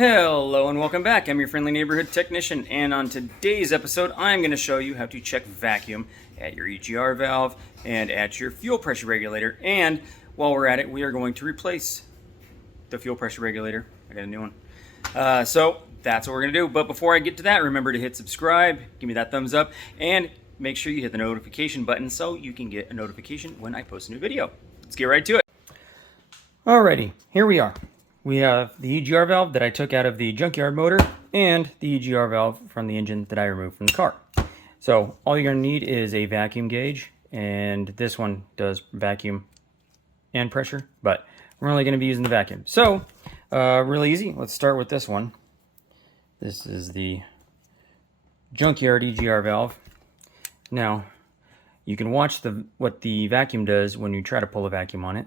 Hello and welcome back. I'm your friendly neighborhood technician, and on today's episode I'm going to show you how to check vacuum at your EGR valve and at your fuel pressure regulator. And while we're at it, we are going to replace the fuel pressure regulator. I got a new one. So that's what we're going to do. But before I get to that, remember to hit subscribe, give me that thumbs up, and make sure you hit the notification button so you can get a notification when I post a new video. Let's get right to it. Alrighty, here we are. We have the EGR valve that I took out of the junkyard motor and the EGR valve from the engine that I removed from the car. So all you're going to need is a vacuum gauge, and this one does vacuum and pressure, but we're only going to be using the vacuum. So really easy. Let's start with this one. This is the junkyard EGR valve. Now you can watch what the vacuum does when you try to pull a vacuum on it.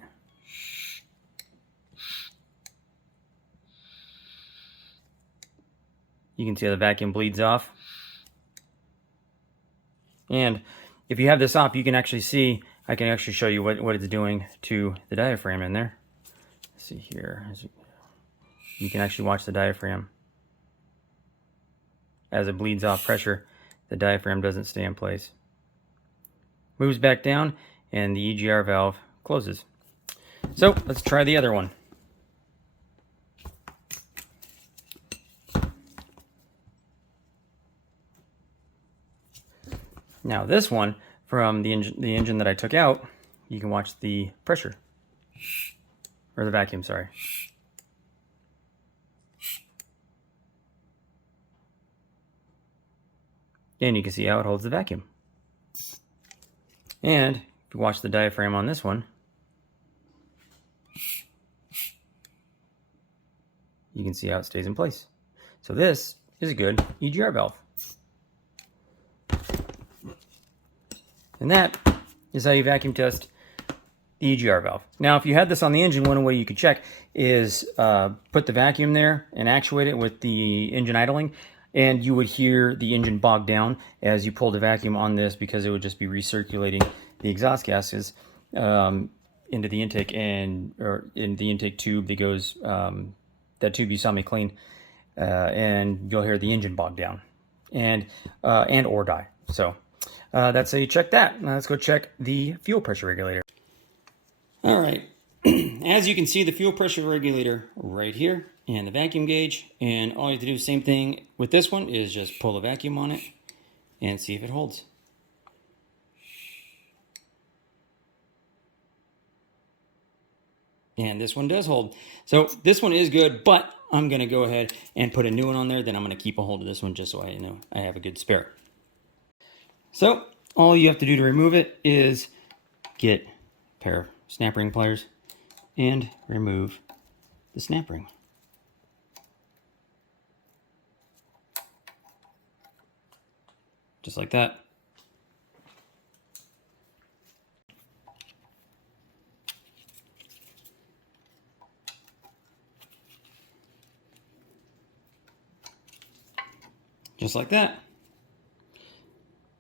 You can see how the vacuum bleeds off. And if you have this off, you can actually see, I can actually show you what it's doing to the diaphragm in there. Let's see here. You can actually watch the diaphragm. As it bleeds off pressure, the diaphragm doesn't stay in place. Moves back down, and the EGR valve closes. So let's try the other one. Now this one, from the engine that I took out, you can watch the pressure, or the vacuum, sorry. And you can see how it holds the vacuum. And if you watch the diaphragm on this one, you can see how it stays in place. So this is a good EGR valve. And that is how you vacuum test the EGR valve. Now, if you had this on the engine, one way you could check is put the vacuum there and actuate it with the engine idling, and you would hear the engine bog down as you pull the vacuum on this, because it would just be recirculating the exhaust gases into the intake, or in the intake tube that goes, that tube you saw me clean, and you'll hear the engine bog down and or die. So that's how you check that. Now let's go check the fuel pressure regulator. All right, as you can see, the fuel pressure regulator right here, and the vacuum gauge, and all you have to do, same thing with this one, is just pull the vacuum on it and see if it holds. And this one does hold. So this one is good, but I'm gonna go ahead and put a new one on there. Then I'm gonna keep a hold of this one just so I know I have a good spare. So all you have to do to remove it is get a pair of snap ring pliers and remove the snap ring. Just like that. Just like that.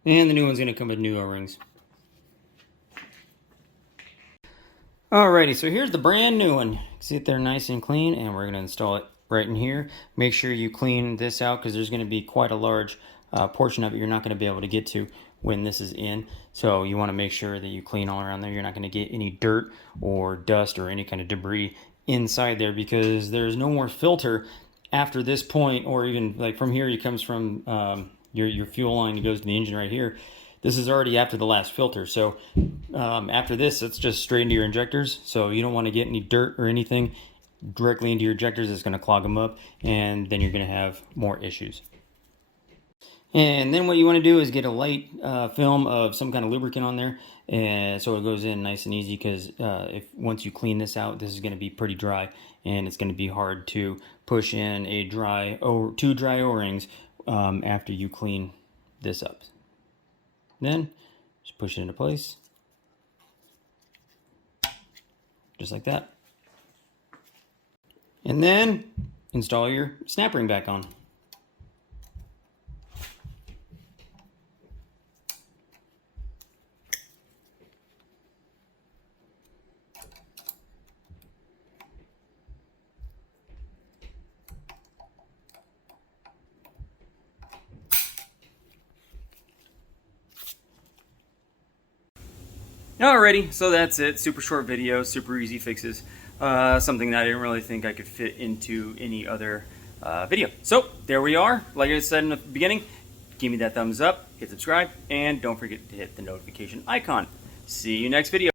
And the new one's going to come with new O-rings. Alrighty, so here's the brand new one. See it there nice and clean, and we're going to install it right in here. Make sure you clean this out, because there's going to be quite a large portion of it you're not going to be able to get to when this is in. So you want to make sure that you clean all around there. You're not going to get any dirt or dust or any kind of debris inside there, because there's no more filter after this point, or even like from here, it comes from your fuel line, it goes to the engine right here. This is already after the last filter. So after this, it's just straight into your injectors. So you don't want to get any dirt or anything directly into your injectors. It's going to clog them up, and then you're going to have more issues. And then what you want to do is get a light film of some kind of lubricant on there, and so it goes in nice and easy, because once you clean this out, this is going to be pretty dry, and it's going to be hard to push in two dry O-rings after you clean this up. Then just push it into place, just like that, and then install your snap ring back on. Alrighty, so that's it. Super short video, super easy fixes. Something that I didn't really think I could fit into any other video. So there we are. Like I said in the beginning, give me that thumbs up, hit subscribe, and don't forget to hit the notification icon. See you next video.